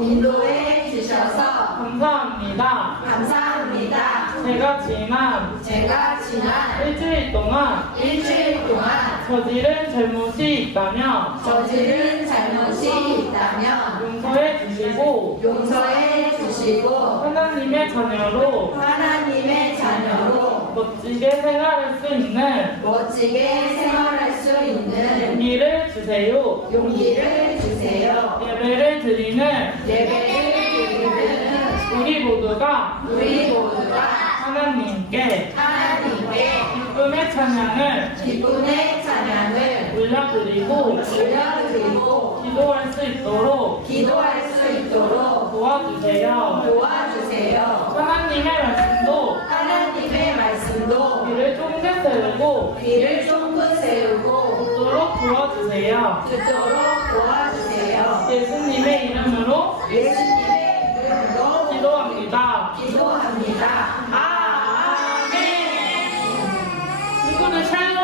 인도해 주셔서 감사합니다. 제가 지난 일주일 동안 저지른 잘못이 있다면 용서해 주시고 하나님의 자녀로 멋지게 생활할 수 있는 용기를 주세요. 예배를 드리는 우리 모두가 하나님께 기쁨의 찬양을 올려드리고 기도할 수 있도록 도와주세요. 하나님의 말씀도 귀를 쫑긋 세우고 듣도록 도와주세요. 예수님의 이름으로 기도합니다. 아멘. 누구는 샬롬.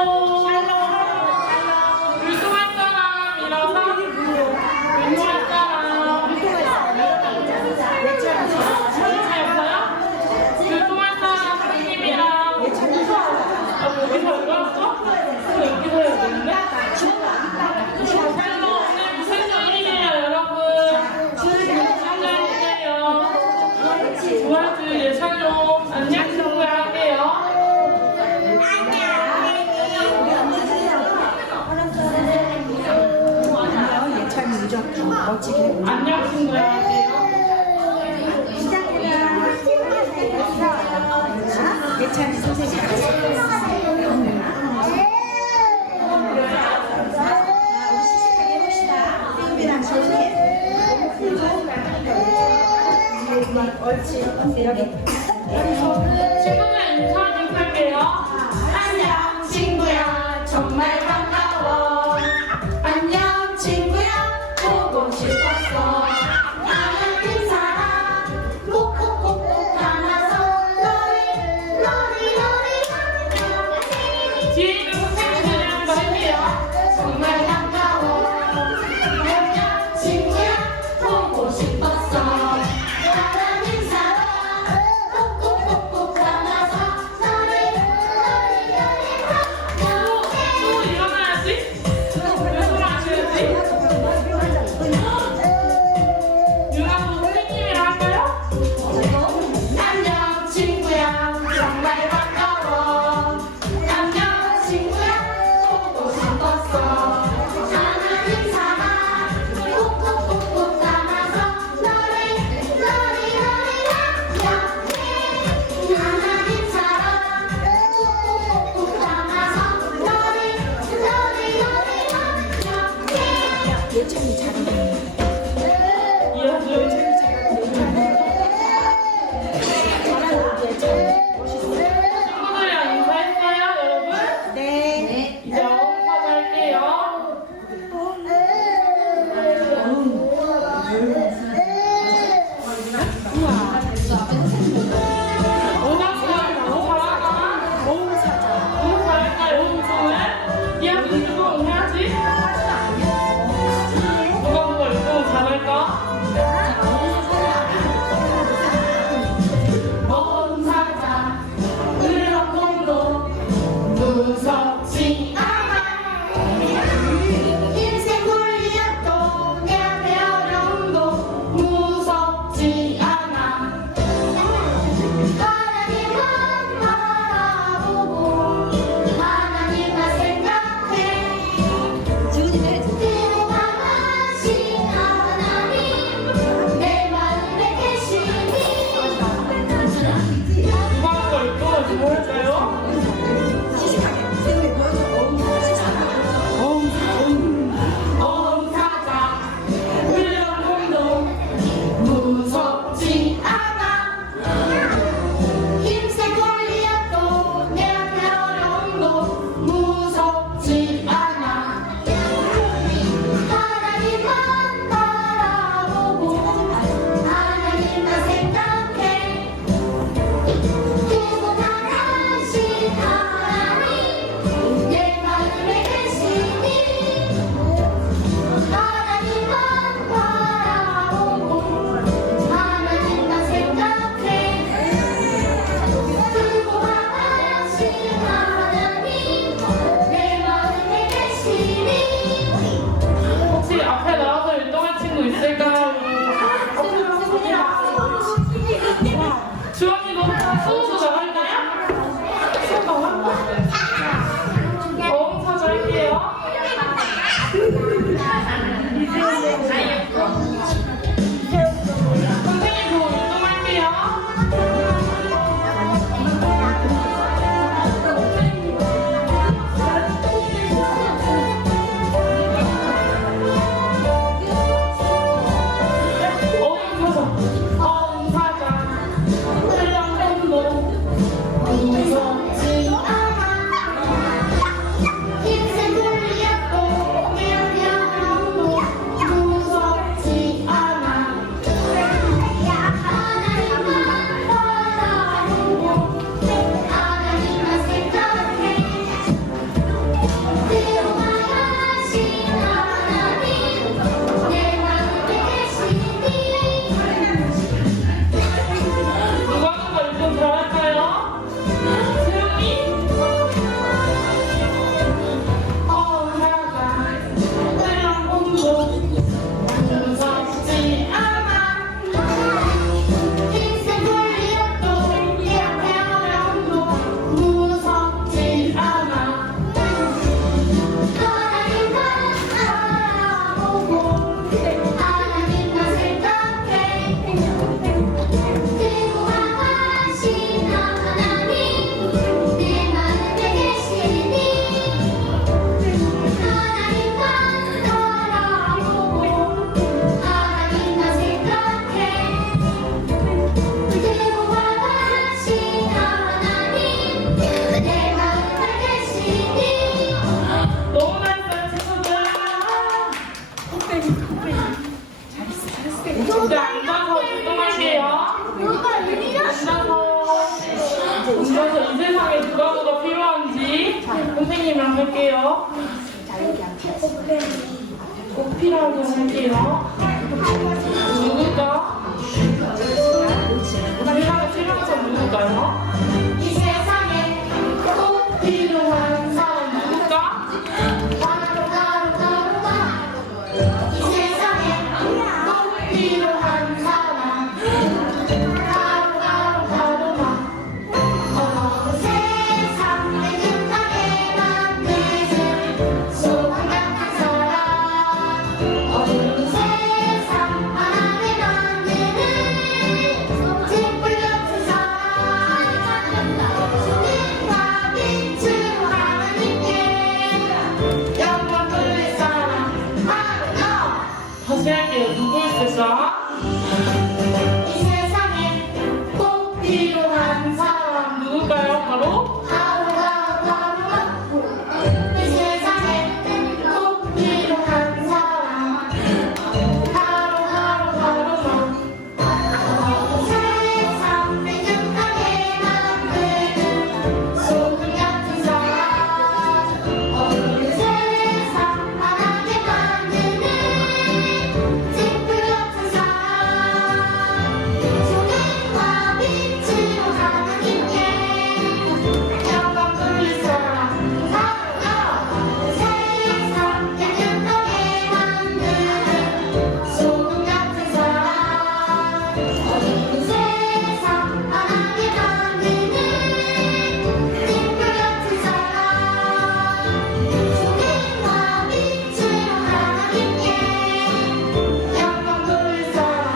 율동할 사람 일어서. 율동할 사람. 율동할 사람 하나님이랑. 여기서 읽었어? 여기서 해야 되는데? 샬롬. 오늘 무슨 요일이에요, 여러분? 주화주의 샬롬. 안녕 친구야 할게요. 안녕 친구야 할게요. 예찬이 선생님 친구들 인사할게요. 안녕 친구야 정말 반가워. 안녕 친구야 보고 싶었어. 나는 사람 꼭꼭꼭꼭 안아서 너리 뒤에 있는 선생님들이랑 한번 할게요. 정말 반가워. 안녕 친구야 보고 싶었어. 나는 사람 꼭꼭꼭꼭 안아서 또 일어나야지. 일어나셔야지. 유나도 선생님이랑 할까요? 안녕 친구야 정말 반가워. 안녕 친구야 보고 싶었어. 나는 사람 꼭꼭꼭꼭 안아서 너를 하나님 사랑 꼭꼭꼭꼭 안아서 너를 예찬이 잘하네. 이어주. 친구들이랑 인사했어요, 여러분? 네. 이제 인사할게요. 오늘 너무 잘하나? 너무 잘할까요, 오늘? 이어주 운동 해야지. 누가 운동 잘할까? 먼 사자 그렇고도 무섭지 않아. 인생 골리앗도 내 앞에 어려움도 무섭지 않아. 하나님만 바라보고 하나님만 생각해. 들어가 있을까요? 주원이도 수호도 나갈까요? 수호 나갈까? 찾아 할게요. 선생님 보고 운동할게요. 인생 돌려도 내려놓도 무섭지 않아. 하나님만 바라보고 하나님만 생각해. 대화하신 하나님 내 마음에 계시니. 누가 누가 운동 잘할까요? 세영이? 무섭지 않아. 인생 돌려도 내려놓도 무섭지 않아. 하나님만 바라보고 하나님만 생각해. 대화하신 하나님 내 마음에 계시니. 하나님만 바라보고 하나님만 생각해. 대화하신 하나님 내 마음에 계시니. 너무 잘했어요, 친구들. 이제 앉아서 운동할게요. 앉아서 이 세상에 누가 필요한지 선생님이랑 할게요. 꼭 필요하게 할게요. 누굴까? 세상에 필요한 사람 누굴까요? 이 세상에 꼭 필요한 사람 누굴까? 이 세상에 꼭 필요한 사람 가루마. 어느 세상 깨끗하게 만드는 소금 같은 사람. 어느 세상 환하게 만드는 촛불 같은 사람. 소금과 빛으로 하나님께 영광 돌릴 사람 바로 너. 다시 할게요. 누구 있을까? 이 세상에 꼭 필요한 사람 누굴까요? 바로? 이 세상에 꼭 필요한 사람 가루마. 세상 깨끗하게 만드는 소금 같은 사람. 어느 세상 환하게 만드는 촛불 같은 사람. 소금과 빛으로 하나님께 영광 돌릴 사람 바로 너. 세상 깨끗하게 만드는 소금 같은 사람. 어느 세상 환하게 만드는 촛불 같은 사람. 소금과 빛으로 하나님께 영광 돌릴 사람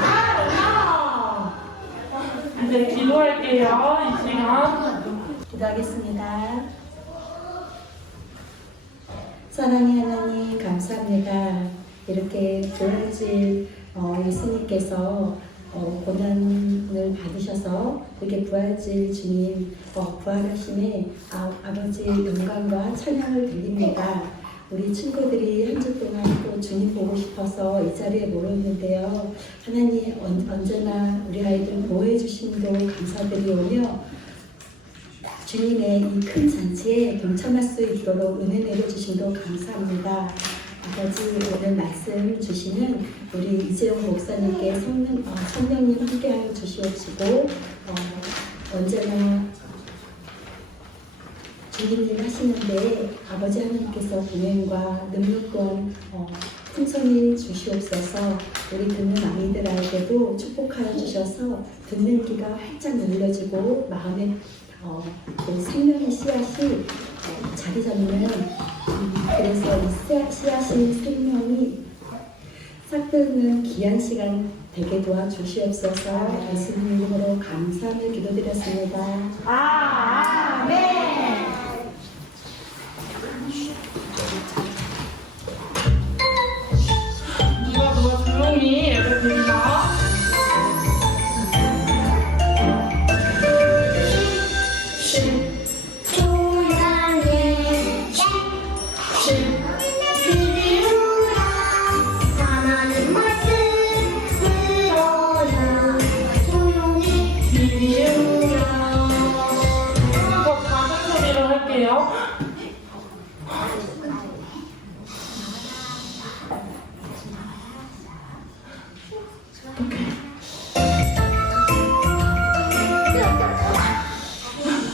바로 너. 이제 기도할게요. 이 시간. 기도하겠습니다. 사랑의 하나님 감사합니다. 이렇게 부활절 예수님께서 고난을 받으셔서 이렇게 부활절 주님 부활하심에 아버지 영광과 찬양을 드립니다. 우리 친구들이 한 주 동안 또 주님 보고 싶어서 이 자리에 모였는데요. 하나님 언제나 우리 아이들 보호해 주심도 감사드리오며 주님의 이 큰 잔치에 동참할 수 있도록 은혜 내려주심도 감사합니다. 아버지 오늘 말씀 주시는 우리 이재용 목사님께 성령님 함께하여 주시옵시고 언제나 주님 일 하시는데 아버지 하나님께서 동행과 능력 또한 풍성히 주시옵소서. 우리 듣는 아이들에게도 축복하여 주셔서 듣는 귀가 활짝 열려지고 마음에 그 생명의 씨앗이 자리 잡는 그래서 이 씨앗인 생명이 싹드는 귀한 시간 되게 도와주시옵소서. 예수님 이름으로 감사하며 기도드렸습니다. 아멘. 누가 조용히 예배 드리나? 더 작은 소리로 할게요.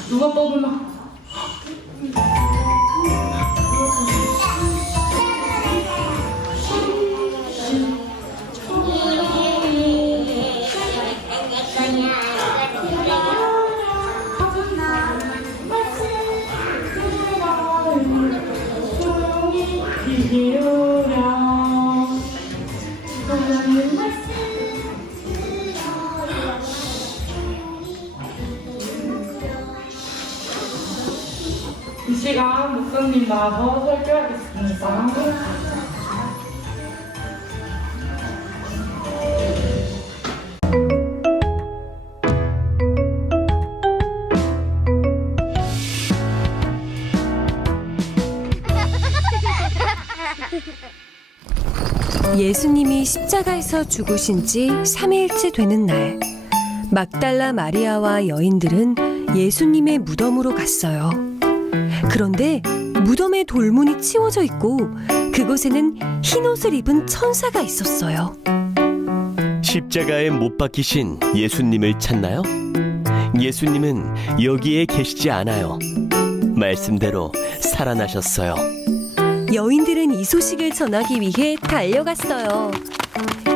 누가 떠들나? 이 시간 목사님 나와서 설교하겠습니다. 예수님이 십자가에서 죽으신 지 3일째 되는 날, 막달라 마리아와 여인들은 예수님의 무덤으로 갔어요. 그런데 무덤의 돌문이 치워져 있고 그곳에는 흰 옷을 입은 천사가 있었어요. 십자가에 못 박히신 예수님을 찾나요? 예수님은 여기에 계시지 않아요. 말씀대로 살아나셨어요. 여인들은 이 소식을 전하기 위해 달려갔어요.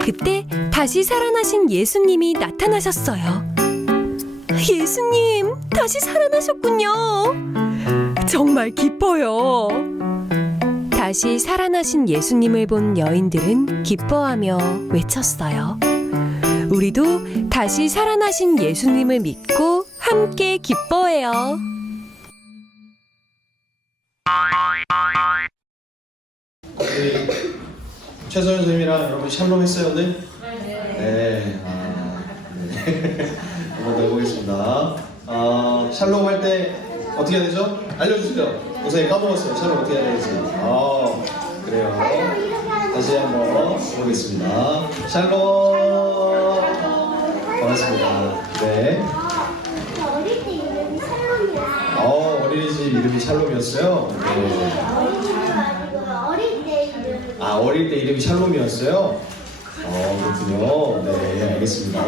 그때 다시 살아나신 예수님이 나타나셨어요. 예수님, 다시 살아나셨군요. 정말 기뻐요. 다시 살아나신 예수님을 본 여인들은 기뻐하며 외쳤어요. 우리도 다시 살아나신 예수님을 믿고 함께 기뻐해요. 우리 최소연 선생님이랑 여러분 샬롬 했어요 오늘? 네. 네. 한번 더 해보겠습니다. 샬롬 할 때 어떻게 해야 되죠? 알려주세요. 선생님 까먹었어요. 샬롬 어떻게 해야 되는지. 그래요. 다시 한번 해보겠습니다. 샬롬. 반갑습니다. 네. 어릴 때 이름이 샬롬이야. 어린이집 이름이 샬롬이었어요? 네. 어릴 때 이름. 어릴 때 이름이 샬롬이었어요? 그렇군요. 네, 알겠습니다.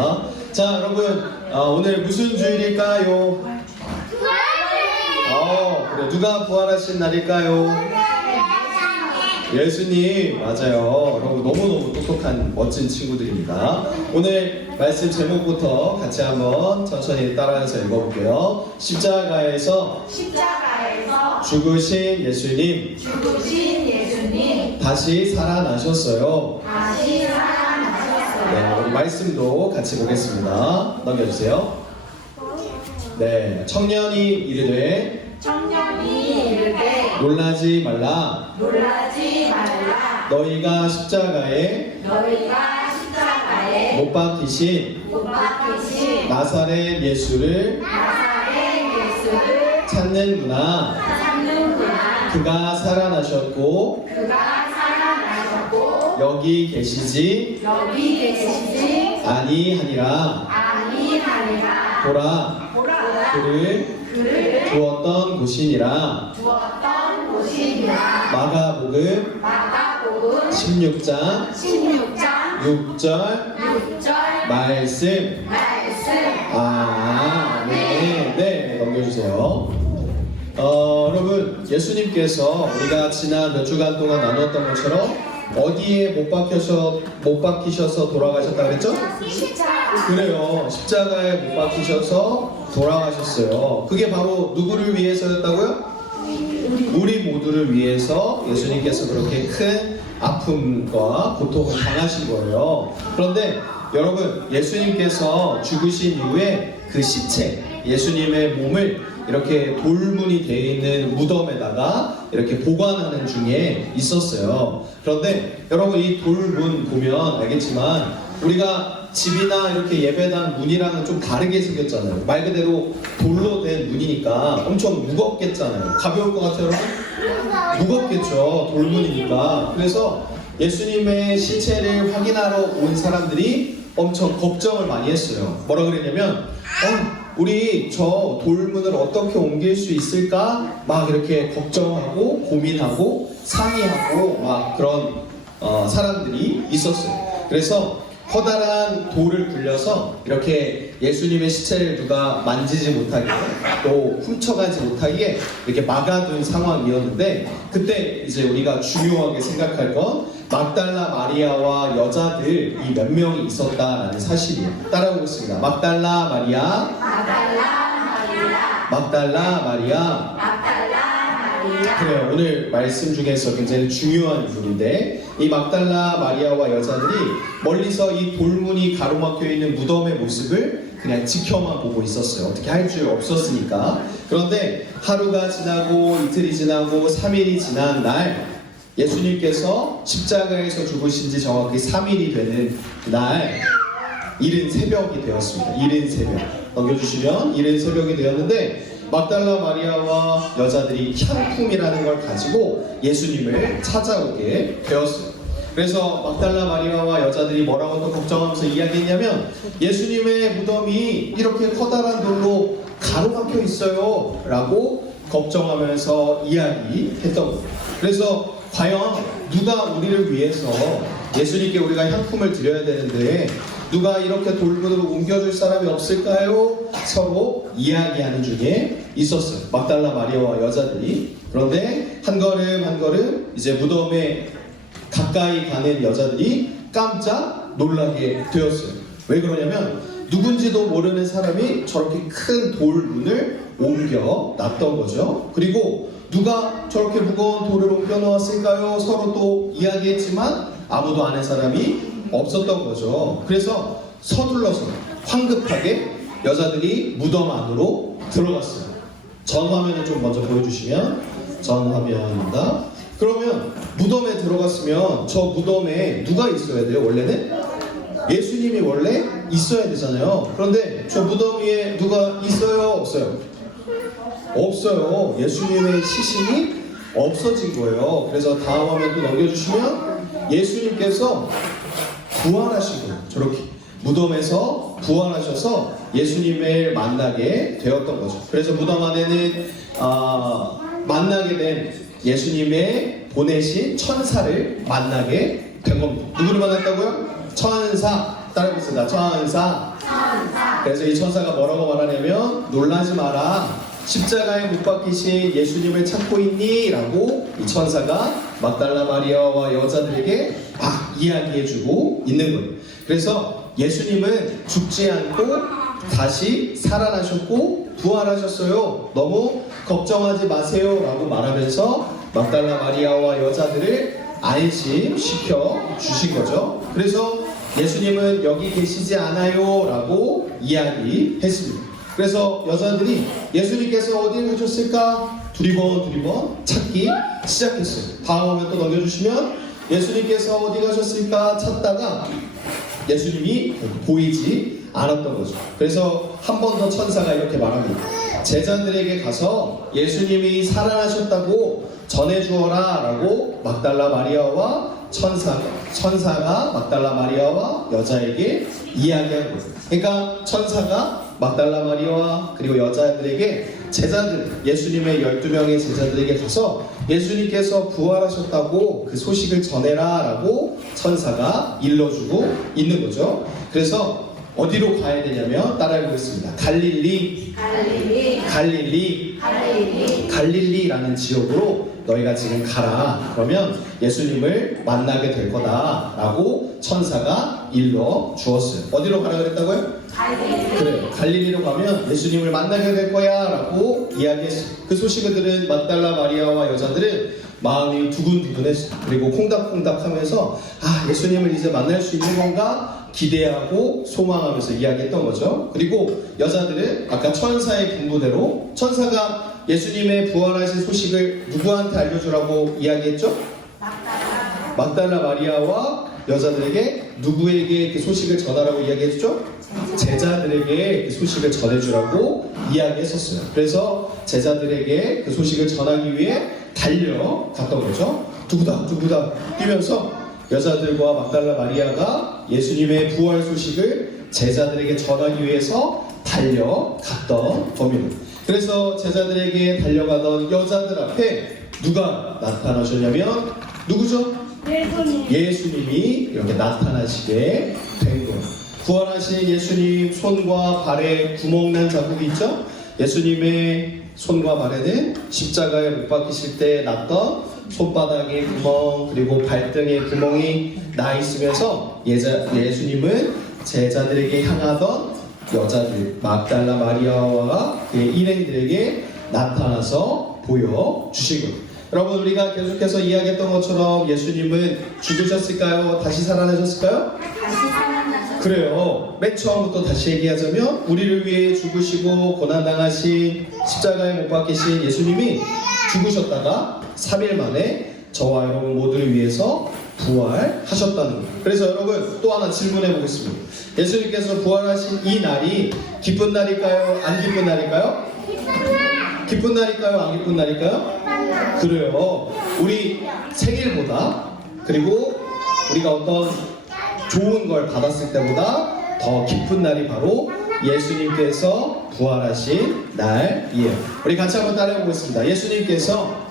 자, 여러분, 오늘 무슨 주일일까요? 그래, 누가 부활하신 날일까요? 예수님, 맞아요. 여러분, 너무너무 똑똑한 멋진 친구들입니다. 오늘 말씀 제목부터 같이 한번 천천히 따라해서 읽어볼게요. 십자가에서 죽으신 예수님, 다시 살아나셨어요. 네, 우리 말씀도 같이 보겠습니다. 넘겨주세요. 네, 청년이 이르되 놀라지 말라. 너희가 십자가에 못 박히신 나사렛 예수를 찾는구나. 그가 살아나셨고 여기 계시지 아니하니라. 보라, 그를 두었던 곳이니라. 마가복음 16장 6절 말씀. 네, 넘겨주세요. 여러분, 예수님께서 우리가 지난 몇 주간 동안 나누었던 것처럼 어디에 못 박히셔서 돌아가셨다 그랬죠? 그래요. 십자가에 못 박히셔서 돌아가셨어요. 그게 바로 누구를 위해서였다고요? 우리 모두를 위해서 예수님께서 그렇게 큰 아픔과 고통을 당하신 거예요. 그런데 여러분, 예수님께서 죽으신 이후에 그 시체, 예수님의 몸을 이렇게 돌문이 되어 있는 무덤에다가 이렇게 보관하는 중에 있었어요. 그런데 여러분, 이 돌문 보면 알겠지만 우리가 집이나 이렇게 예배당 문이랑은 좀 다르게 생겼잖아요. 말 그대로 돌로 된 문이니까 엄청 무겁겠잖아요. 가벼울 것 같아요, 여러분? 무겁겠죠, 돌문이니까. 그래서 예수님의 시체를 확인하러 온 사람들이 엄청 걱정을 많이 했어요. 뭐라 그랬냐면 우리 저 돌문을 어떻게 옮길 수 있을까? 막 이렇게 걱정하고 고민하고 상의하고 막 그런 사람들이 있었어요. 그래서 커다란 돌을 굴려서 이렇게 예수님의 시체를 누가 만지지 못하게 또 훔쳐가지 못하게 이렇게 막아둔 상황이었는데, 그때 이제 우리가 중요하게 생각할 건 막달라 마리아와 여자들이 몇 명이 있었다라는 사실이에요. 따라오겠습니다. 막달라 마리아, 막달라 마리아. 그래요. 오늘 말씀 중에서 굉장히 중요한 인물인데, 이 막달라 마리아와 여자들이 멀리서 이 돌문이 가로막혀 있는 무덤의 모습을 그냥 지켜만 보고 있었어요. 어떻게 할 줄 없었으니까. 그런데 하루가 지나고 이틀이 지나고 3일이 지난 날, 예수님께서 십자가에서 죽으신 지 정확히 3일이 되는 날, 이른 새벽이 되었습니다. 이른 새벽. 넘겨주시면 이른 새벽이 되었는데, 막달라 마리아와 여자들이 향품이라는 걸 가지고 예수님을 찾아오게 되었어요. 그래서 막달라 마리아와 여자들이 뭐라고 또 걱정하면서 이야기했냐면, 예수님의 무덤이 이렇게 커다란 돌로 가로막혀 있어요 라고 걱정하면서 이야기했던 거예요. 그래서 과연 누가 우리를 위해서, 예수님께 우리가 향품을 드려야 되는데 누가 이렇게 돌문으로 옮겨줄 사람이 없을까요? 서로 이야기하는 중에 있었어요. 막달라 마리아와 여자들이. 그런데 한 걸음 한 걸음 이제 무덤에 가까이 가는 여자들이 깜짝 놀라게 되었어요. 왜 그러냐면 누군지도 모르는 사람이 저렇게 큰 돌문을 옮겨 놨던 거죠. 그리고 누가 저렇게 무거운 돌을 옮겨 놓았을까요? 서로 또 이야기했지만 아무도 아는 사람이 없었던 거죠. 그래서 서둘러서 황급하게 여자들이 무덤 안으로 들어갔어요. 전 화면을 좀 먼저 보여주시면, 전 화면입니다. 그러면 무덤에 들어갔으면 저 무덤에 누가 있어야 돼요? 원래는 예수님이 원래 있어야 되잖아요. 그런데 저 무덤 위에 누가 있어요? 없어요? 없어요. 예수님의 시신이 없어진 거예요. 그래서 다음 화면 또 넘겨주시면 예수님께서 부활하신 거예요. 저렇게 무덤에서 부활하셔서 예수님을 만나게 되었던 거죠. 그래서 무덤 안에는 만나게 된 예수님의 보내신 천사를 만나게 된 겁니다. 누구를 만났다고요? 천사. 따라해보겠습니다. 천사. 그래서 이 천사가 뭐라고 말하냐면, 놀라지 마라, 십자가에 못 박히신 예수님을 찾고 있니? 라고 이 천사가 막달라 마리아와 여자들에게 막 이야기해주고 있는 거예요. 그래서 예수님은 죽지 않고 다시 살아나셨고 부활하셨어요. 너무 걱정하지 마세요 라고 말하면서 막달라 마리아와 여자들을 안심시켜 주신 거죠. 그래서 예수님은 여기 계시지 않아요 라고 이야기했습니다. 그래서 여자들이 예수님께서 어디에 계셨을까 두리번 찾기 시작했어요. 다음 화면 또 넘겨주시면 예수님께서 어디 가셨을까 찾다가 예수님이 보이지 않았던 거죠. 그래서 한 번 더 천사가 이렇게 말합니다. 제자들에게 가서 예수님이 살아나셨다고 전해주어라 라고 막달라 마리아와 천사가 막달라 마리아와 여자에게 이야기한 거예요. 그러니까 천사가 막달라 마리아와 그리고 여자들에게 제자들, 예수님의 12명의 제자들에게 가서 예수님께서 부활하셨다고 그 소식을 전해라 라고 천사가 일러주고 있는 거죠. 그래서 어디로 가야 되냐면 따라해보겠습니다. 갈릴리라는 지역으로 너희가 지금 가라. 그러면 예수님을 만나게 될 거다라고 천사가 일러 주었어요. 어디로 가라 그랬다고요? 그래, 갈릴리로 가면 예수님을 만나게 될 거야 라고 이야기했어요. 그 소식을 들은 막달라 마리아와 여자들은 마음이 두근두근했어요. 그리고 콩닥콩닥 하면서 예수님을 이제 만날 수 있는 건가 기대하고 소망하면서 이야기했던 거죠. 그리고 여자들은 아까 천사의 분부대로 천사가 예수님의 부활하신 소식을 누구한테 알려주라고 이야기했죠? 막달라 마리아와 여자들에게 누구에게 그 소식을 전하라고 이야기했죠? 제자들에게 그 소식을 전해주라고 이야기했었어요. 그래서 제자들에게 그 소식을 전하기 위해 달려갔던 거죠. 두구다 뛰면서 여자들과 막달라 마리아가 예수님의 부활 소식을 제자들에게 전하기 위해서 달려갔던 겁니다. 그래서 제자들에게 달려가던 여자들 앞에 누가 나타나셨냐면 누구죠? 예수님이 이렇게 나타나시게 된 거예요. 부활하신 예수님 손과 발에 구멍난 자국이 있죠? 예수님의 손과 발에는 십자가에 못 박히실 때 났던 손바닥에 구멍 그리고 발등에 구멍이 나 있으면서 예수님은 제자들에게 향하던 여자들 막달라 마리아와 그의 일행들에게 나타나서 보여주신 거예요. 여러분 우리가 계속해서 이야기했던 것처럼 예수님은 죽으셨을까요? 다시 살아나셨을까요? 그래요. 맨 처음부터 다시 얘기하자면 우리를 위해 죽으시고 고난당하신 십자가에 못 박히신 예수님이 죽으셨다가 3일 만에 저와 여러분 모두를 위해서 부활하셨다는 거예요. 그래서 여러분 또 하나 질문해 보겠습니다. 예수님께서 부활하신 이 날이 기쁜 날일까요? 안 기쁜 날일까요? 기쁜 날일까요? 안 기쁜 날일까요? 그래요. 우리 생일보다 그리고 우리가 어떤 좋은 걸 받았을 때보다 더 기쁜 날이 바로 예수님께서 부활하신 날이에요. 우리 같이 한번 따라해 보겠습니다. 예수님께서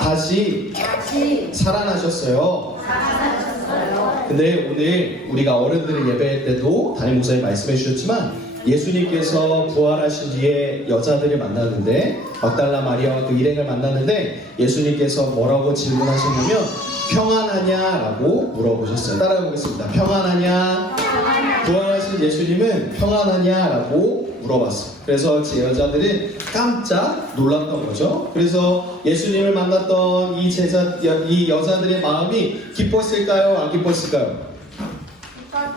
다시 살아나셨어요. 근데 오늘 우리가 어른들의 예배 때도 담임 목사님 말씀해 주셨지만 예수님께서 부활하신 뒤에 여자들을 만났는데 막달라 마리아와 그 일행을 만났는데 예수님께서 뭐라고 질문하셨냐면 평안하냐라고 물어보셨어요. 따라해 보겠습니다. 평안하냐? 부활하신 예수님은 평안하냐라고 물어봤어요. 그래서 제 여자들은 깜짝 놀랐던 거죠. 그래서 예수님을 만났던 이 여자들의 마음이 기뻤을까요? 안 기뻤을까요?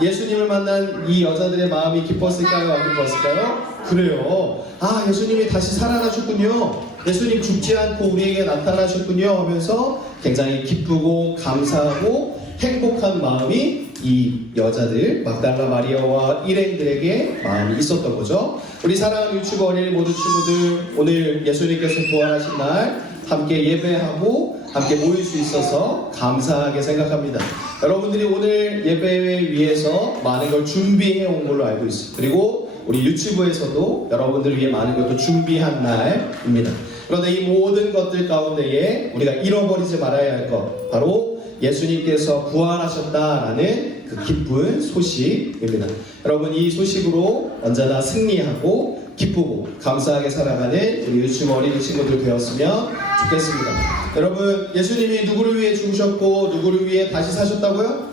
예수님을 만난 이 여자들의 마음이 기뻤을까요? 안 기뻤을까요? 그래요. 예수님이 다시 살아나셨군요. 예수님 죽지 않고 우리에게 나타나셨군요 하면서 굉장히 기쁘고 감사하고 행복한 마음이 이 여자들 막달라 마리아와 일행들에게 마음이 있었던 거죠. 우리 사랑하는 유치부 어린이 모두 친구들 오늘 예수님께서 부활하신 날 함께 예배하고 함께 모일 수 있어서 감사하게 생각합니다. 여러분들이 오늘 예배를 위해서 많은 걸 준비해 온 걸로 알고 있습니다. 그리고 우리 유치부에서도 여러분들을 위해 많은 것도 준비한 날입니다. 그런데 이 모든 것들 가운데에 우리가 잃어버리지 말아야 할 것 바로 예수님께서 부활하셨다라는 그 기쁜 소식입니다. 여러분 이 소식으로 언제나 승리하고 기쁘고 감사하게 살아가는 우리 유치부 어린이 친구들 되었으면 좋겠습니다. 여러분 예수님이 누구를 위해 죽으셨고 누구를 위해 다시 사셨다고요?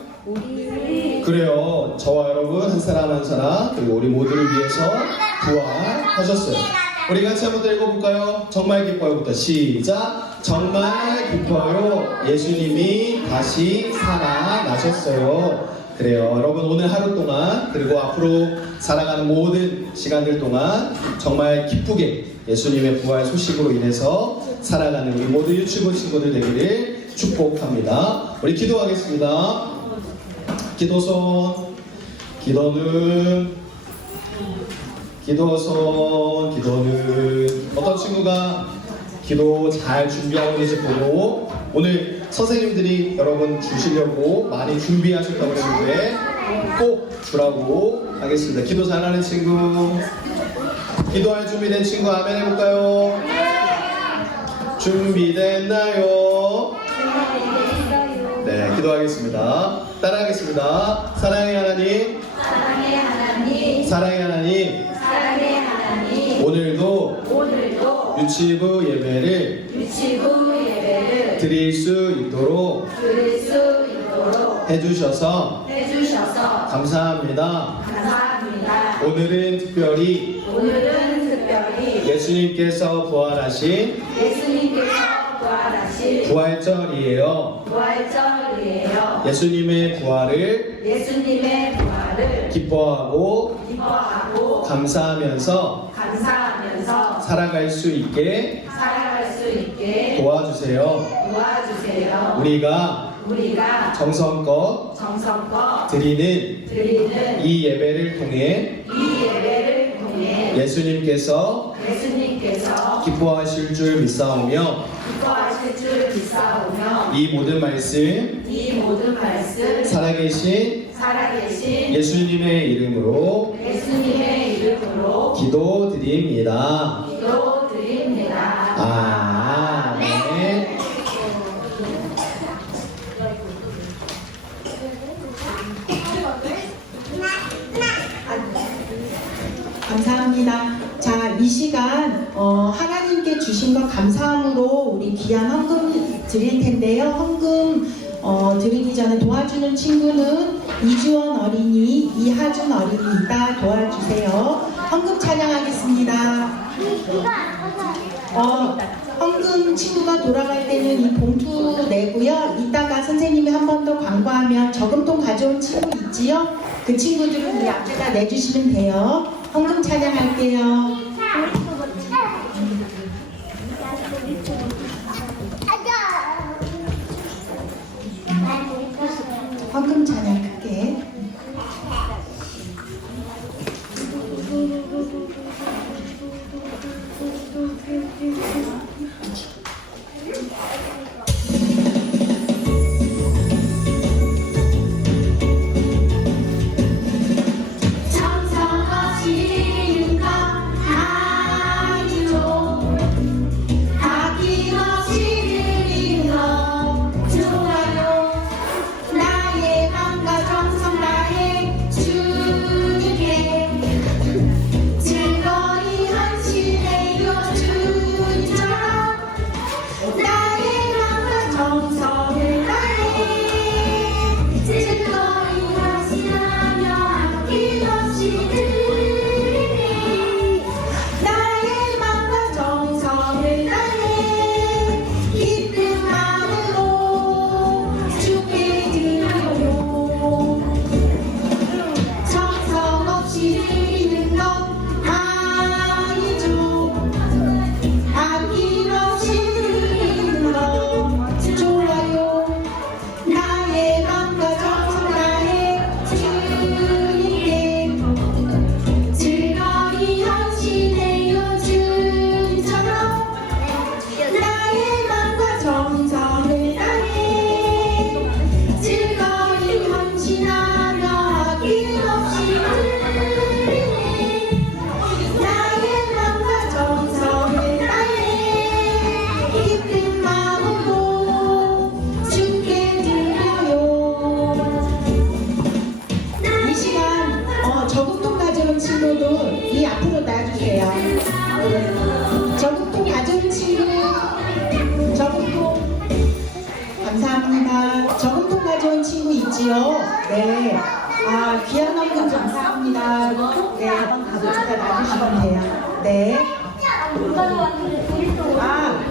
그래요. 저와 여러분 한 사람 한 사람 그리고 우리 모두를 위해서 부활하셨어요. 우리 같이 한번 더 읽어볼까요? 정말 기뻐요부터 시작. 정말 기뻐요. 예수님이 다시 살아나셨어요. 그래요. 여러분 오늘 하루 동안 그리고 앞으로 살아가는 모든 시간들 동안 정말 기쁘게 예수님의 부활 소식으로 인해서 살아가는 우리 모두 유치부 친구들 되기를 축복합니다. 우리 기도하겠습니다. 기도손, 기도는, 기도손, 기도는. 어떤 친구가 기도 잘 준비하고 계신지 보고 오늘 선생님들이 여러분 주시려고 많이 준비하셨다고 했는데 꼭 주라고 하겠습니다. 기도 잘하는 친구, 기도할 준비된 친구 아멘 해볼까요? 준비됐나요? 네, 기도하겠습니다. 따라하겠습니다. 사랑의 하나님, 사랑의 하나님, 오늘도 유치부 예배를 드릴 수 있도록 해주셔서 감사합니다. 오늘은 특별히 예수님께서 부활하신 부활절이에요. 예수님의 부활을 기뻐하고 감사하면서 살아갈 수 있게 도와주세요. 우리가 정성껏 드리는 이 예배를 통해 예수님께서 기뻐하실 줄 믿사오며 이 모든 말씀 살아계신 예수님의 이름으로 기도드립니다. 아멘. 감사합니다. 자, 이 시간 하나님께 주신 것 감사함으로 우리 귀한 헌금 드릴 텐데요. 헌금 드리기 전에 도와주는 친구는 이주원 어린이, 이하준 어린이 이따 도와주세요. 헌금 찬양하겠습니다. 헌금 친구가 돌아갈 때는 이 봉투 내고요. 이따가 선생님이 한 번 더 광고하면 저금통 가져온 친구 있지요? 그 친구들은 우리 앞에다 내주시면 돼요. 헌금 찬양할게요. 헌금 찬양 크게. 저금통 가져온 친구, 저금통 감사합니다. 저금통 가져온 친구 있지요? 네. 아, 귀한 헌금 감사합니다. 네, 가져다 놔주시면 돼요. 네. 아,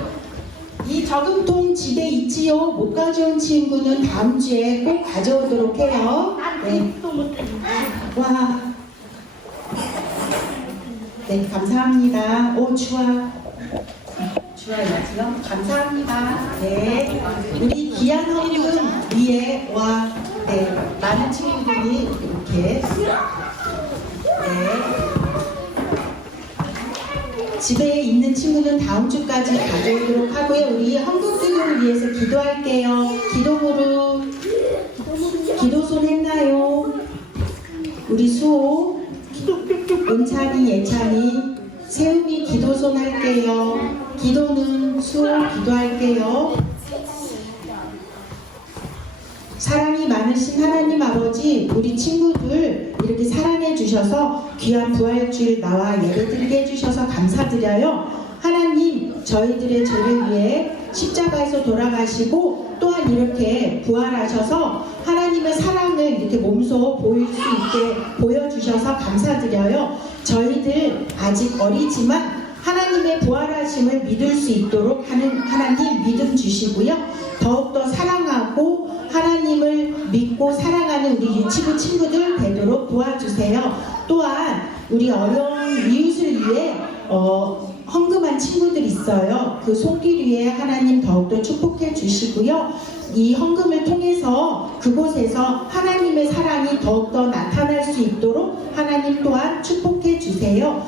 이 저금통 집에 있지요? 못 가져온 친구는 다음 주에 꼭 가져오도록 해요. 네. 와. 네, 감사합니다. 오, 주아야지요. 감사합니다. 네, 우리 귀한 헌금 위에 와, 네, 많은 친구들이 이렇게, 네, 집에 있는 친구는 다음 주까지 가져오도록 하고요. 우리 헌금 드림을 위해서 기도할게요. 기도손 했나요? 우리 수호, 은찬이, 예찬이, 세움이 기도손 할게요. 기도는 수호 기도할게요. 사랑이 많으신 하나님 아버지, 우리 친구들 이렇게 사랑해 주셔서 귀한 부활주일 나와 예배드리게 해주셔서 감사드려요. 하나님, 저희들의 죄를 위해 십자가에서 돌아가시고 또한 이렇게 부활하셔서 하나님의 사랑을 이렇게 몸소 보일 수 있게 보여주셔서 감사드려요. 저희들 아직 어리지만 하나님의 부활하심을 믿을 수 있도록 하나님 믿음 주시고요. 더욱더 사랑하고 하나님을 믿고 사랑하는 우리 유치부 친구들 되도록 도와주세요. 또한 우리 어려운 이웃을 위해 헌금한 친구들 있어요. 그 손길 위에 하나님 더욱더 축복해 주시고요. 이 헌금을 통해서 그곳에서 하나님의 사랑이 더욱더 나타날 수 있도록 하나님 또한 축복해 주세요.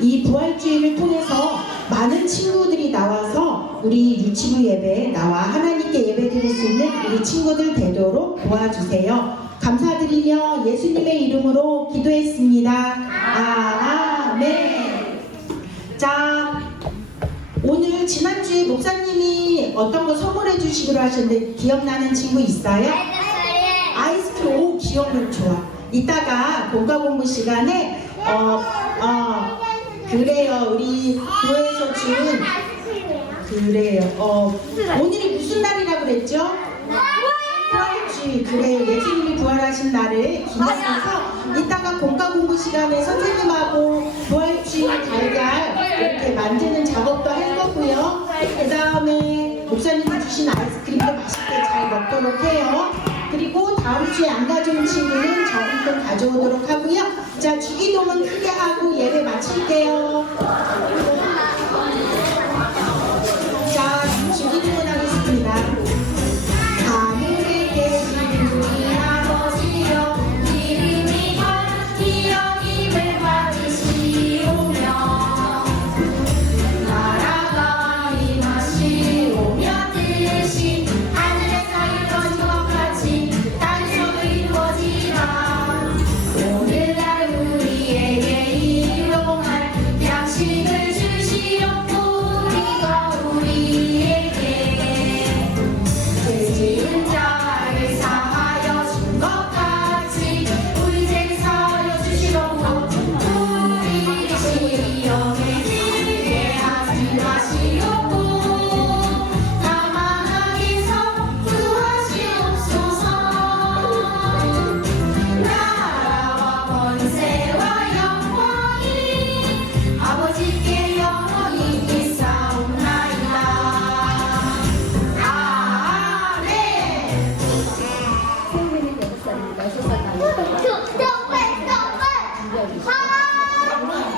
이 부활주의를 통해서 많은 친구들이 나와서 우리 유치부 예배에 나와 하나님께 예배드릴 수 있는 우리 친구들 되도록 도와주세요. 감사드리며 예수님의 이름으로 기도했습니다. 아멘. 자, 오늘 지난주에 목사님이 어떤 거 선물해 주시기로 하셨는데 기억나는 친구 있어요? 아이스크림. 오, 기억력 좋아. 이따가 본가 공부 시간에 그래요. 우리 교회에서 준 그래요. 오늘이 무슨 날이라고 그랬죠? 부활주의. 그래요. 예수님이 부활하신 날을 기념해서 이따가 본가 공부 시간에 선생님하고 부활주의 달걀 이렇게 만드는 작업도 할 거고요. 그 다음에 목사님이 주신 아이스크림도 맛있게 잘 먹도록 해요. 그리고 다음 주에 안 가져온 친구는 저금통 가져오도록 하고요. 자, 주기도문 크게 하고 예배 마칠게요. 자, 주기도문 하겠습니다. 하늘에 계신 우리 아버지여, 이름이 기억임을 받으시오며, 나라가 임하시오며, 뜻이 하늘에서 이루어진 것 같이 땅에서도 이루어지라. 오늘날 우리에게 일용할 양식을 주시옵고, 우리가 우리에게 죄지은 자를 사하여 준 것 같이 우리 죄를 사하여 주시옵고, 우리 시험에 들게 하지 마시옵고, 다만 악에서 구하시옵소서. 나라와 권세와 영광이 아버지께 영원히 있사옵나이다. 아멘.